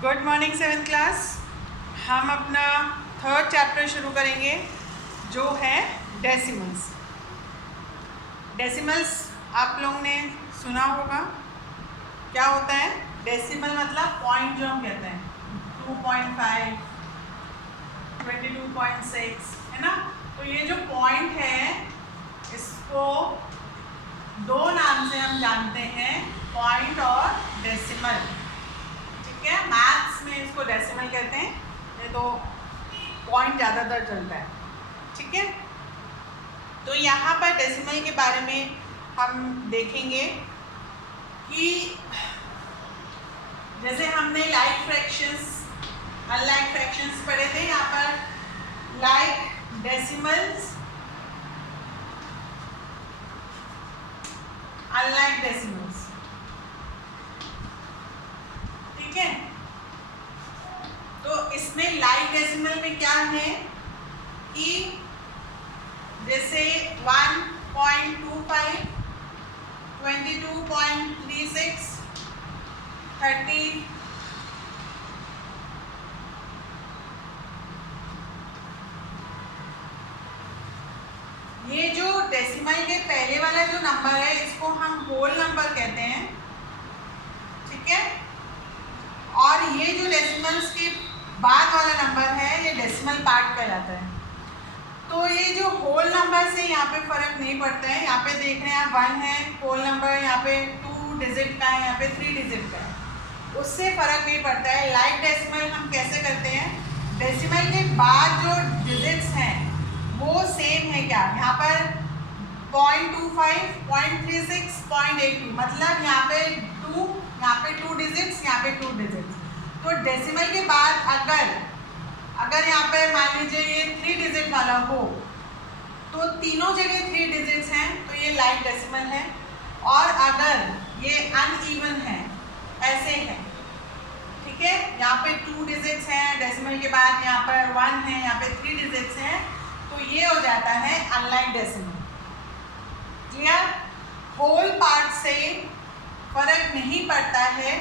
Good morning seventh class. हम अपना third chapter शुरू करेंगे जो है डेसिमल्स। डेसिमल्स आप लोगों ने सुना होगा। क्या होता है डेसिमल? मतलब पॉइंट जो हम कहते हैं 2.5, 22.6 है ना। तो ये जो पॉइंट है इसको दो नाम से हम जानते हैं, पॉइंट और डेसिमल। ठीक है, मैथ्स में इसको डेसिमल कहते हैं, ये तो पॉइंट ज़्यादातर चलता है। ठीक है, तो यहाँ पर डेसिमल के बारे में हम देखेंगे कि जैसे हमने लाइक फ्रैक्शंस, अनलाइक फ्रैक्शंस पढ़े थे। यहाँ पर लाइक डेसिमल्स, अनलाइक डेसिमल्स। ठीक है, तो इसमें लाइक डेसिमल में क्या है कि जैसे 1.25, 22.36, 30, ये जो डेसिमल के पहले वाला जो नंबर है इसको हम होल नंबर कहते हैं। ठीक है, और ये जो डेसिमल्स के बाद वाला नंबर है ये डेसिमल पार्ट कहलाता है। तो ये जो होल नंबर से यहाँ पे फर्क नहीं पड़ता है। यहाँ पे देख रहे हैं आप 1 है होल नंबर, यहाँ पे 2 डिजिट का है, यहाँ पे 3 डिजिट का है, उससे फर्क नहीं पड़ता है। लाइक डेसिमल हम कैसे करते हैं, डेसिमल के बाद जो डिजिट्स हैं वो सेम है क्या। यहाँ पर 0.25, 0.36, 0.82, मतलब यहाँ पे 2, यहाँ पे 2 डिजिट्स, यहाँ पे 2 डिजिट्स। तो डेसिमल के बाद अगर यहाँ पे मान लीजिए ये 3 डिजिट वाला हो तो तीनों जगह 3 डिजिट्स हैं तो ये लाइक डेसिमल है। और अगर ये अनइवन है, ऐसे है, ठीक है, यहाँ पे 2 डिजिट्स हैं डेसिमल के बाद, यहाँ पर 1 है, यहाँ पे 3 डिजिट्स हैं, तो ये हो जाता है unlike decimal. Clear? Whole part से फर्क नहीं पड़ता है,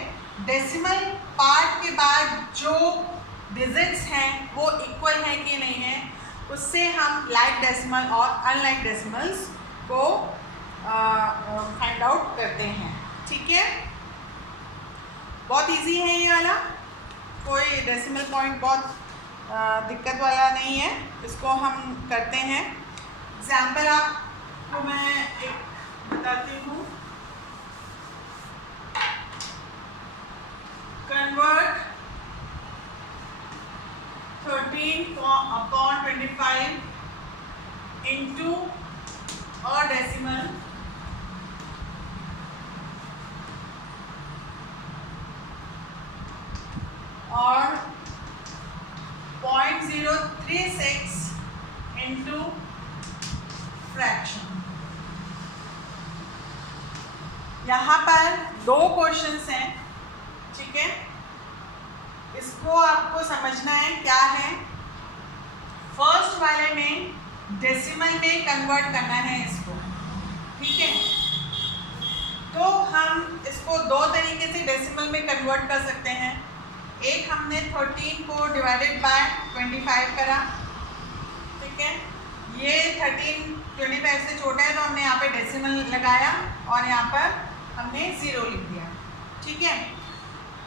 डेसिमल पार्ट के बाद जो डिजिट्स हैं वो इक्वल है कि नहीं है, उससे हम लाइक डेसिमल और अनलाइक डेसिमल्स को फाइंड आउट करते हैं। ठीक है, बहुत इजी है ये वाला, कोई डेसिमल पॉइंट बहुत दिक्कत वाला नहीं है, इसको हम करते हैं। एग्जाम्पल आपको मैं एक बताती हूँ। कन्वर्ट 13/25 into a decimal और 0.036 into फ्रैक्शन। यहाँ पर दो क्वेश्चंस हैं। ठीक है, इसको आपको समझना है क्या है। फर्स्ट वाले में डेसिमल में कन्वर्ट करना है इसको। ठीक है, तो हम इसको दो तरीके से डेसिमल में कन्वर्ट कर सकते हैं। एक, हमने 13 को डिवाइडेड बाय 25 करा। ठीक है, ये 13 25 से छोटा है तो हमने यहाँ पे डेसिमल लगाया और यहाँ पर हमने 0 लिख दिया। ठीक है,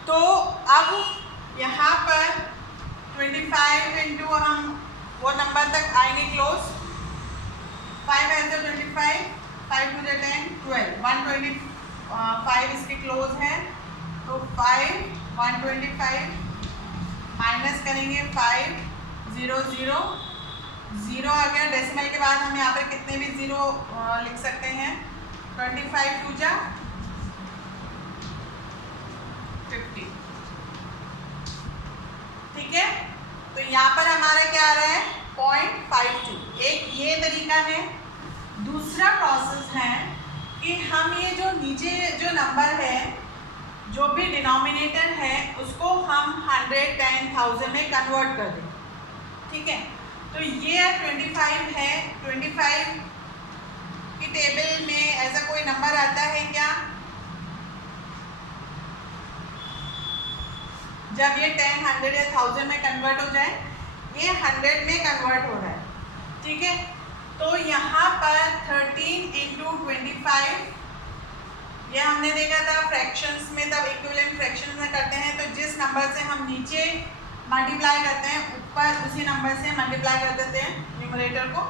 तो अब यहाँ पर 25 इंटू हम वो नंबर तक आएंगे क्लोज। 5 है तो 25, 5 टू 10, 12, 125 इसके क्लोज है। तो 5, 125 माइनस करेंगे 5, 0 0 0 आ गया। डेसिमल के बाद हम यहाँ पर कितने भी 0 लिख सकते हैं। 25 टू जा 50। ठीक है, तो यहाँ पर हमारा क्या आ रहा है 0.52। एक ये तरीका है। दूसरा प्रोसेस है कि हम ये जो नीचे जो नंबर है, जो भी डिनोमिनेटर है, उसको हम 100, 10, 1000 में कन्वर्ट कर दें। ठीक है, तो ये 25 है। 25 की टेबल में ऐसा कोई नंबर आता है क्या? जब ये 10, 100 या 1000 में कन्वर्ट हो जाए, ये 100 में कन्वर्ट हो रहा है, ठीक है। तो यहाँ पर 13 × 25, ये हमने देखा था फ्रैक्शंस में, तब इक्विवेलेंट फ्रैक्शंस में करते हैं तो जिस नंबर से हम नीचे मल्टीप्लाई करते हैं ऊपर उसी नंबर से मल्टीप्लाई कर देते हैं न्यूमरेटर को।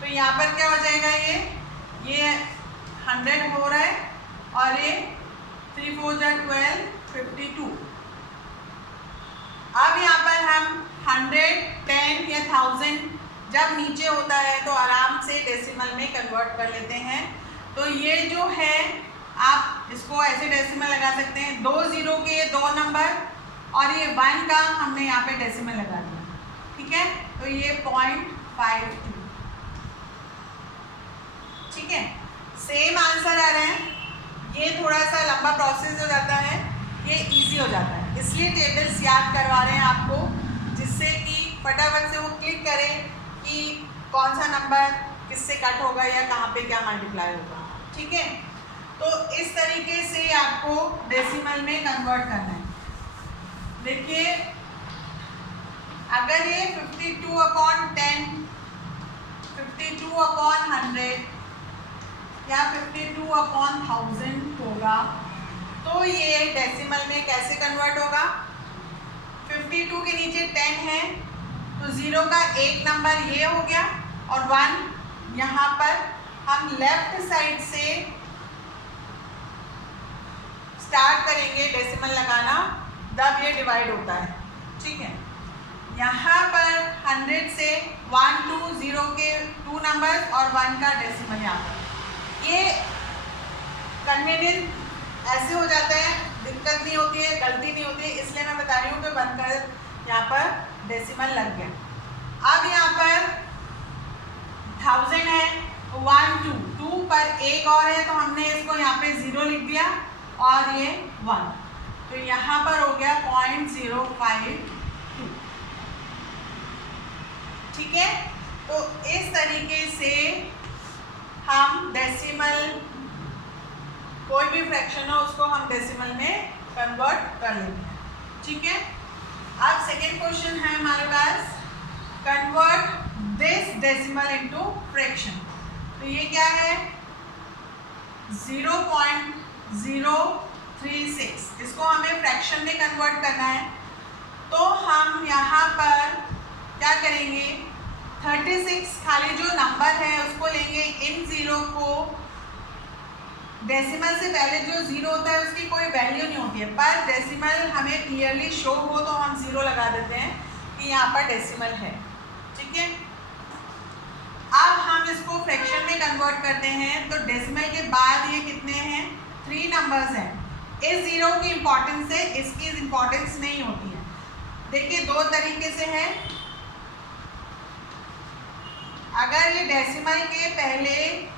तो यहाँ पर क्या हो जाएगा, ये 100 हो रहा है और ये 3 4 12 52। अब यहाँ पर हम 100, 10 या 1000 जब नीचे होता है तो आराम से डेसिमल में कन्वर्ट कर लेते हैं। तो ये जो है आप इसको ऐसे डेसिमल लगा सकते हैं, 2 0 के 2 नंबर और ये 1 का हमने यहाँ पे डेसिमल लगा दिया, ठीक है। तो ये 0.52, ठीक है। सेम आंसर आ रहा है, ये थोड़ा सा लंबा प्रोसेस हो जाता है, ये इजी हो जाता है, इसलिए टेबल्स याद करवा रहे हैं आपको, जिससे कि फटाफट से वो क्लिक करें कि कौन सा नंबर किससे कट होगा या कहाँ पे क्या मल्टीप्लाई होगा, ठीक है। तो इस तरीके से आपको डेसिमल में कन्वर्ट करना है। देखिए अगर ये 52/10, 52/100 या 52/1000 होगा तो ये डेसिमल में कैसे कन्वर्ट होगा। 52 के नीचे 10 है तो 0 का एक नंबर ये हो गया और 1 यहाँ पर हम लेफ्ट साइड से स्टार्ट करेंगे डेसिमल लगाना, तब ये डिवाइड होता है, ठीक है। यहाँ पर 100 से 1 2 0 के 2 नंबर और 1 का डेसिमल यहाँ पर, ये कन्वीनियंट ऐसे हो जाता है, दिक्कत नहीं होती है, गलती नहीं होती है, इसलिए मैं बता रही हूँ कि 1 का यहाँ पर डेसिमल लग गया। अब यहाँ पर 1000 है, 1 2 2 पर एक और है तो हमने इसको यहाँ पे 0 लिख दिया और ये 1, तो यहाँ पर हो गया 0.052, ठीक है। तो इस तरीके से हम डेसिमल, कोई भी फ्रैक्शन हो उसको हम डेसिमल में कन्वर्ट कर लेंगे, ठीक है। अब सेकेंड क्वेश्चन है हमारे पास, convert this decimal into fraction. तो ये क्या है, 0.036, इसको हमें फ्रैक्शन में कन्वर्ट करना है। तो हम यहाँ पर क्या करेंगे, 36 खाली जो नंबर है उसको लेंगे, इन 0 को, डेसिमल से पहले जो 0 होता है उसकी कोई वैल्यू नहीं होती है, पर डेसिमल हमें क्लियरली शो हो तो हम 0 लगा देते हैं कि यहाँ पर डेसिमल है, ठीक है। अब हम इसको फ्रैक्शन में कन्वर्ट करते हैं तो डेसिमल के बाद ये कितने हैं, 3 नंबर्स हैं। इस 0 की इम्पोर्टेंस है, इसकी इम्पोर्टेंस नहीं होती है। देखिए 2 तरीके से है, अगर ये डेसिमल के पहले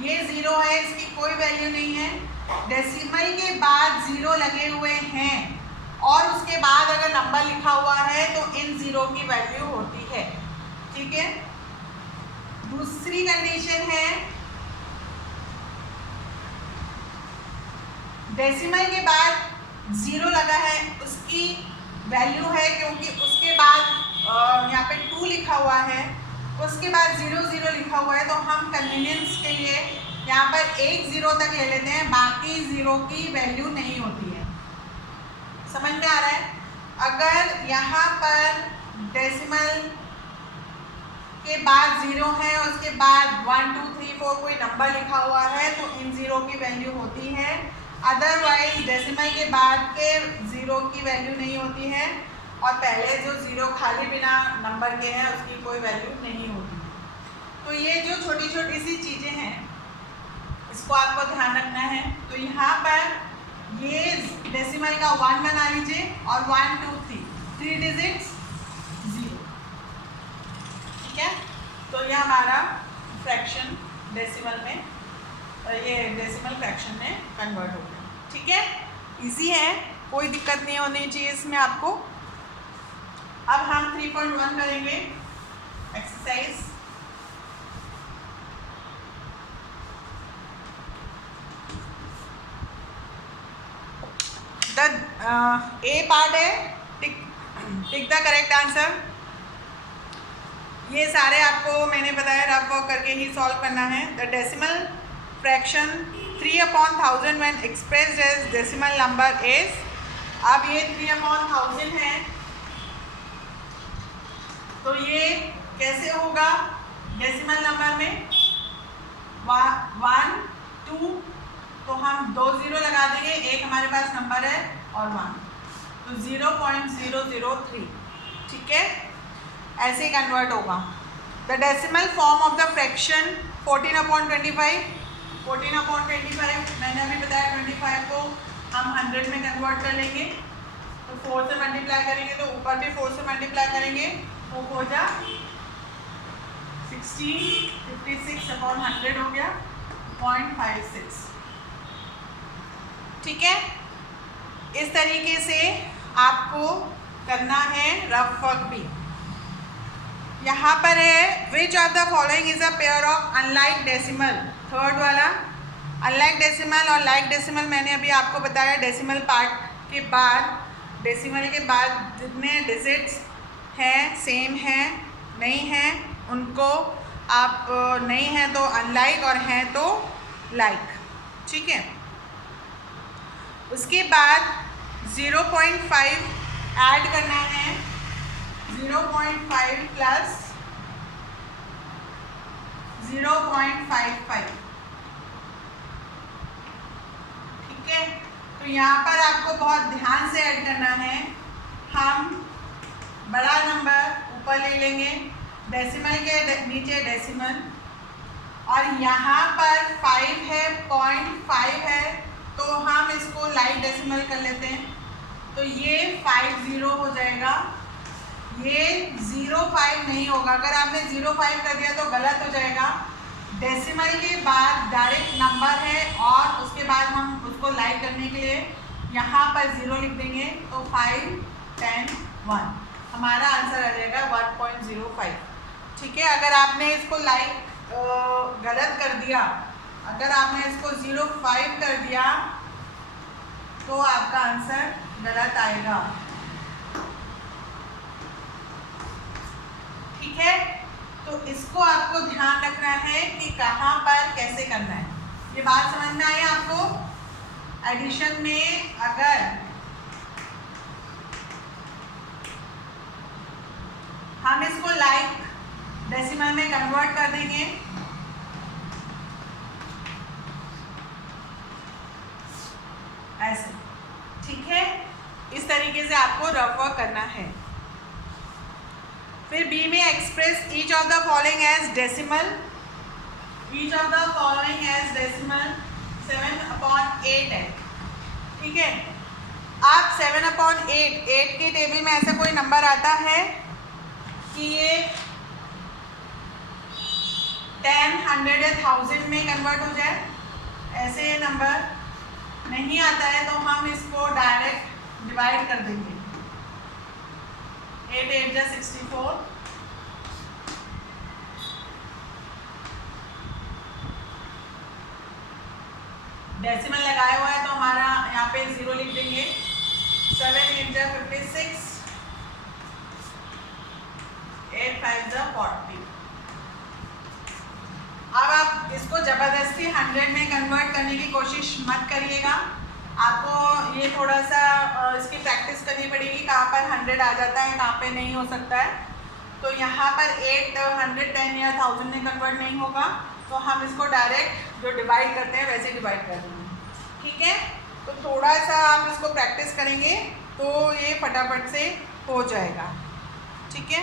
ये 0 है, इसकी कोई वैल्यू नहीं है, डेसिमल के बाद 0 लगे हुए हैं और उसके बाद अगर नंबर लिखा हुआ है तो इन 0 की वैल्यू होती है, ठीक है। दूसरी कंडीशन है, डेसिमल के बाद 0 लगा है, उसकी वैल्यू है क्योंकि उसके बाद यहाँ पे 2 लिखा हुआ है, उसके बाद 0 0 लिखा हुआ है, तो हम कन्वीनियंस के लिए यहाँ पर एक 0 तक ले लेते हैं, बाकी 0 की वैल्यू नहीं होती है। समझ में आ रहा है। अगर यहाँ पर डेसिमल के बाद 0 है, उसके बाद 1 2 3 4 कोई नंबर लिखा हुआ है तो इन 0 की वैल्यू होती है, अदरवाइज डेसिमल के बाद के 0 की वैल्यू नहीं होती है और पहले जो 0 खाली बिना नंबर के हैं उसकी कोई वैल्यू नहीं होती। तो ये जो छोटी छोटी सी चीज़ें हैं इसको आपको ध्यान रखना है। तो यहाँ पर ये डेसिमल का 1 बना लीजिए और 1 2 3 डिजिट्स 0, ठीक है। तो ये हमारा फ्रैक्शन डेसिमल में, ये डेसिमल फ्रैक्शन में कन्वर्ट हो गया, ठीक है। इजी है, कोई दिक्कत नहीं होनी चाहिए इसमें आपको। अब हम 3.1 करेंगे एक्सरसाइज। ए पार्ट है, टिक द करेक्ट आंसर। ये सारे आपको मैंने बताया रफ वर्क करके ही सॉल्व करना है। The decimal fraction 3/1000 when expressed as decimal number is, अब ये 3/1000 है तो ये कैसे होगा डेसिमल नंबर में, 1 2, तो हम 2 0 लगा देंगे, एक हमारे पास नंबर है और 1, तो 0.003, ठीक है, ऐसे कन्वर्ट होगा। The decimal form of the fraction 14/25, 14/25 मैंने अभी बताया 25 को हम 100 में कन्वर्ट कर लेंगे, तो 4 से मल्टीप्लाई करेंगे तो ऊपर भी 4 से मल्टीप्लाई करेंगे तो हो जा 16, 56/100 हो गया 0.56, ठीक है। इस तरीके से आपको करना है रफ वर्क भी। यहाँ पर है which of the following is a pair of unlike decimal, third वाला अनलाइक डेसिमल और लाइक डेसिमल मैंने अभी आपको बताया। डेसिमल पार्ट के बाद, डेसिमल के बाद जितने डिजिट्स हैं सेम हैं, नहीं हैं उनको आप नहीं हैं तो अनलाइक और हैं तो लाइक, ठीक है। उसके बाद 0.5 ऐड करना है, 0.5 प्लस 0.55, ठीक है। तो यहाँ पर आपको बहुत ध्यान से ऐड करना है। हम बड़ा नंबर ऊपर ले लेंगे, डेसिमल के नीचे डेसिमल, और यहाँ पर 5 है, 0.5 है तो हम इसको लाइक डेसिमल कर लेते हैं, तो ये 50 हो जाएगा, ये 05 नहीं होगा। अगर आपने 05 कर दिया तो गलत हो जाएगा। डेसिमल के बाद डायरेक्ट नंबर है और उसके बाद हम उसको लाइक करने के लिए यहाँ पर 0 लिख देंगे, तो 5 10 1 हमारा आंसर आ जाएगा 1.05, ठीक है। अगर आपने इसको लाइक गलत कर दिया, अगर आपने इसको 05 कर दिया तो आपका आंसर गलत आएगा, ठीक है। तो इसको आपको ध्यान रखना है कि कहाँ पर कैसे करना है। ये बात समझ में आई आपको? एडिशन में अगर हम इसको लाइक डेसिमल में कन्वर्ट कर देंगे, ऐसे, ठीक है। इस तरीके से आपको रफ वर्क करना है। फिर बी में express each of the following as decimal, each of the following as decimal 7/8 है, ठीक है। आप 7/8, 8 के टेबल में ऐसा कोई नंबर आता है कि ये 10, 100 या 1000 में कन्वर्ट हो जाए, ऐसे नंबर नहीं आता है तो हम इसको डायरेक्ट डिवाइड कर देंगे। 8 8 जा 64, डेसिमल लगाया हुआ है तो हमारा यहाँ पे 0 लिख देंगे। 7 8 जा 56, 8 5 जा 40। अब आप इसको ज़बरदस्ती 100 में कन्वर्ट करने की कोशिश मत करिएगा। आपको ये थोड़ा सा इसकी प्रैक्टिस करनी पड़ेगी, कहाँ पर 100 आ जाता है, कहाँ पे नहीं हो सकता है। तो यहाँ पर 8 110 या 1000 में कन्वर्ट नहीं होगा, तो हम इसको डायरेक्ट जो डिवाइड करते हैं वैसे डिवाइड कर देंगे, ठीक है। तो थोड़ा सा आप इसको प्रैक्टिस करेंगे तो ये फटाफट से हो जाएगा, ठीक है।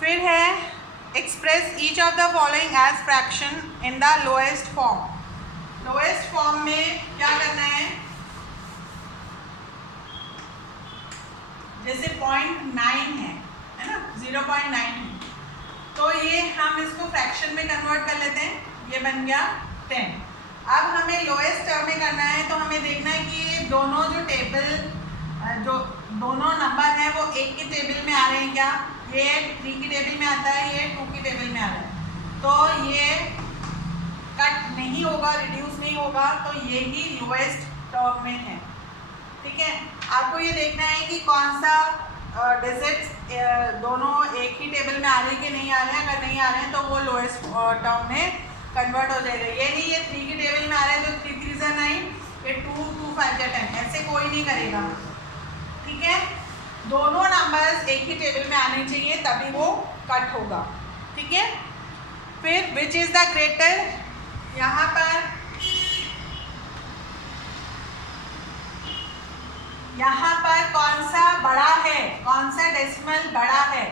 फिर है express each of the following as fraction in the lowest form. Lowest form में क्या करना है, जैसे 0.9 है ना, 0.9 है, तो ये हम इसको फ्रैक्शन में कन्वर्ट कर लेते हैं, ये बन गया 10। अब हमें लोएस्ट टर्म में करना है तो हमें देखना है कि ये दोनों जो टेबल, जो दोनों नंबर हैं वो 1 की टेबल में आ रहे हैं क्या, ये 3 की टेबल में आता है, ये 2 की टेबल में आ रहा है, तो ये नहीं होगा, रिड्यूस नहीं होगा, तो ये ही लोएस्ट टर्म में है। ठीक है, आपको ये देखना है कि कौन सा डिजिट्स दोनों एक ही टेबल में आ रहे हैं कि नहीं आ रहे हैं। अगर नहीं आ रहे हैं तो वो लोएस्ट टर्म में कन्वर्ट हो जाएगा। ये नहीं ये 3 की टेबल में आ रहे हैं तो 3 3 9, ये 2 2 5 10, ऐसे कोई नहीं करेगा। ठीक है, दोनों नंबर्स एक ही टेबल में आने चाहिए तभी वो कट होगा। ठीक है, फिर विच इज़ द ग्रेटर, यहाँ पर कौन सा बड़ा है, कौन सा डेसिमल बड़ा है।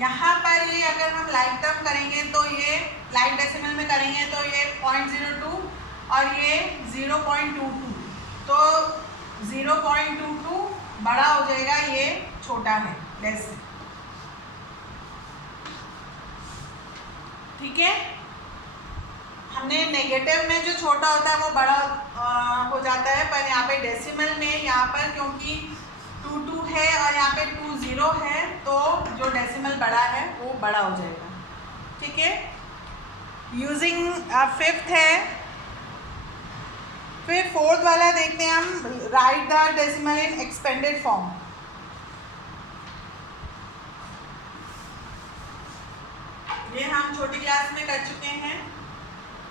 यहाँ पर ये अगर हम लाइक टर्म करेंगे तो ये लाइक डेसिमल में करेंगे तो ये 0.02 और ये 0.22, तो 0.22 बड़ा हो जाएगा, ये छोटा है, लेस। ठीक है, हमने नेगेटिव में जो छोटा होता है वो बड़ा हो जाता है, पर यहाँ पे डेसिमल में यहाँ पर क्योंकि 22 है और यहाँ पे 20 है तो जो डेसिमल बड़ा है वो बड़ा हो जाएगा। ठीक है, यूजिंग फिफ्थ है, फिर फोर्थ वाला देखते हैं हम, right the decimal in expanded form. ये हम छोटी क्लास में कर चुके हैं।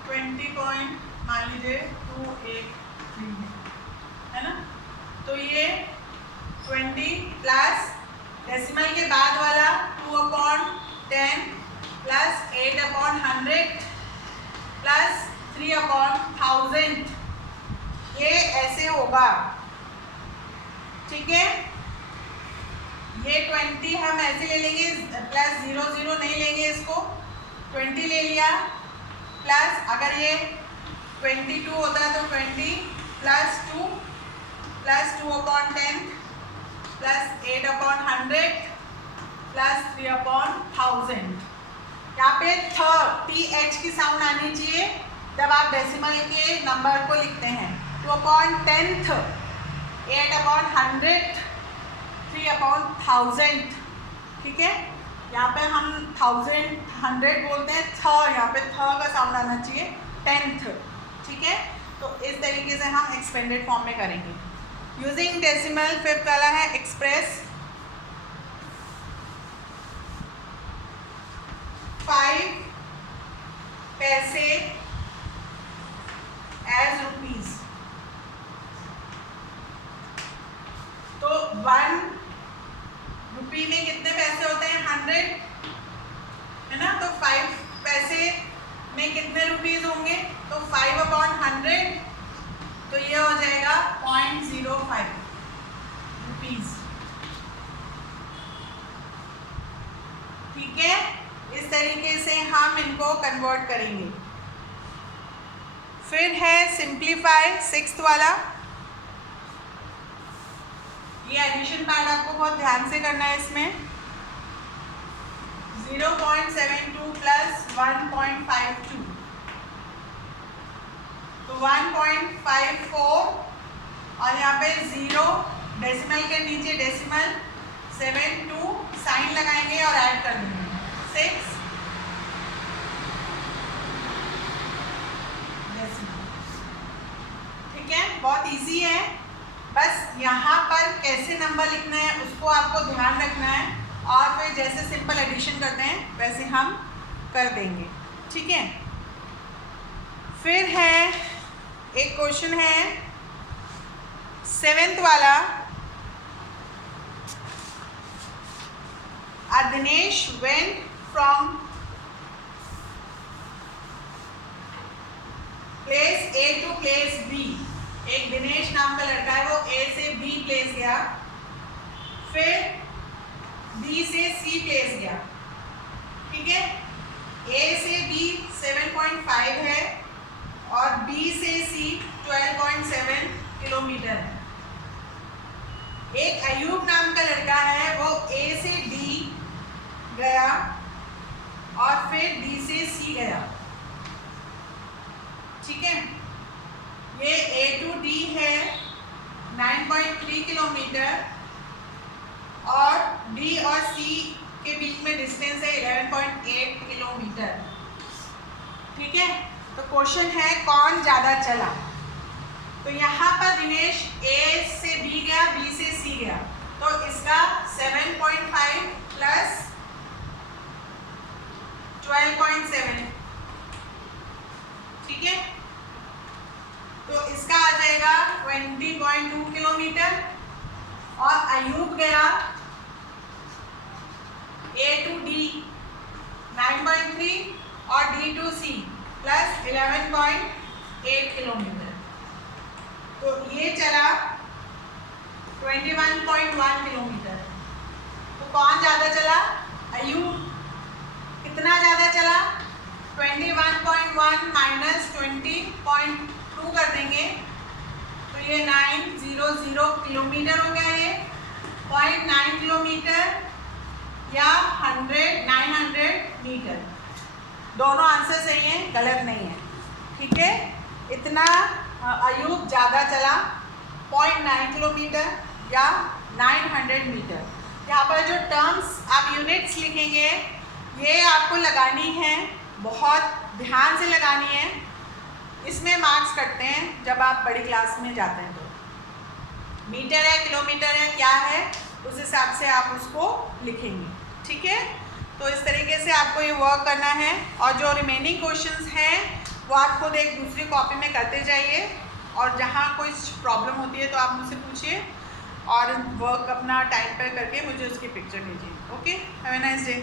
20 पॉइंट मान लीजिए 283 है ना, तो ये 20 प्लस डेसिमल के बाद वाला 2/10 प्लस 8/100 प्लस 3/1000, ये ऐसे होगा। ठीक है, ये 20 हम ऐसे ले लेंगे, प्लस 0 0 नहीं लेंगे, इसको 20 ले लिया, प्लस अगर ये 22 होता है तो 20 प्लस 2 प्लस 2/10 प्लस 8/100 प्लस 3/1000। यहाँ पे TH की साउंड आनी चाहिए जब आप डेसिमल के नंबर को लिखते हैं। 2/10, 8/100, 3/1000। ठीक है, यहाँ पे हम 1000 100 बोलते हैं, यहाँ पे का साउंड आना चाहिए, 10th। ठीक है, तो इस तरीके से हम एक्सपेंडेड फॉर्म में करेंगे। यूजिंग डेसिमल, फिफ्थ वाला है एक्सप्रेस 5 पैसे एज रुपीज। तो 1 रुपी में कितने पैसे होते हैं, 100 है ना, तो 5 पैसे में कितने रुपीज होंगे, तो 5/100, तो ये हो जाएगा 0.05 रुपीज। ठीक है, इस तरीके से हम इनको कन्वर्ट करेंगे। फिर है सिंप्लीफाई, सिक्स्थ वाला। ये एडिशन पार्ट आपको बहुत ध्यान से करना है। इसमें 0.72 प्लस 1.52, तो 1.54, और यहाँ पे 0 डेसिमल के नीचे डेसिमल 72 साइन लगाएंगे और ऐड कर देंगे 6 डेसिमल। ठीक है, बहुत इजी है, बस यहाँ पर कैसे नंबर लिखना है उसको आपको ध्यान रखना है, और फिर जैसे सिंपल एडिशन करते हैं वैसे हम कर देंगे। ठीक है, फिर है एक क्वेश्चन है 7th वाला। Dinesh went from place A to place B। एक दिनेश नाम का लड़का है, वो A से B प्लेस गया, फिर B से C प्लेस गया। ठीक है, A से B 7.5 है और B से C 12.7 किलोमीटर है। एक अयूब नाम का लड़का है, वो A से D गया और फिर D से C गया। ठीक है, ये A टू D है 9.3 किलोमीटर और D और C के बीच में डिस्टेंस है 11.8 किलोमीटर। ठीक है, तो क्वेश्चन है कौन ज़्यादा चला। तो यहाँ पर दिनेश ए से बी गया, बी से सी गया, तो इसका 7.5 प्लस 12.7, ठीक है। तो इसका आ जाएगा 20.2 किलोमीटर। और अयूब गया ए टू डी 9.3 और D to C plus 11.8 kilometre. तो ये चला 21.1 किलोमीटर। तो कौन ज़्यादा चला? अयूब। कितना ज़्यादा चला? 21.1 माइनस 20.2 कर देंगे तो ये 900 किलोमीटर हो गया। ये 0.9 किलोमीटर या 900 मीटर। दोनों आंसर सही हैं, गलत नहीं है, ठीक है। इतना अयूब ज़्यादा चला, 0.9 किलोमीटर या 900 मीटर। यहाँ पर जो टर्म्स आप यूनिट्स लिखेंगे ये आपको लगानी है, बहुत ध्यान से लगानी है। इसमें मार्क्स कटते हैं जब आप बड़ी क्लास में जाते हैं। तो मीटर है, किलोमीटर है, क्या है, उस हिसाब से आप उसको लिखेंगे, ठीक है। तो इस तरीके से आपको ये वर्क करना है। और जो रिमेनिंग क्वेश्चंस हैं वो आप खुद एक दूसरी कॉपी में करते जाइए, और जहाँ कोई प्रॉब्लम होती है तो आप मुझसे पूछिए और वर्क अपना टाइम पर करके मुझे उसकी पिक्चर भेजिए। Okay, have a nice day.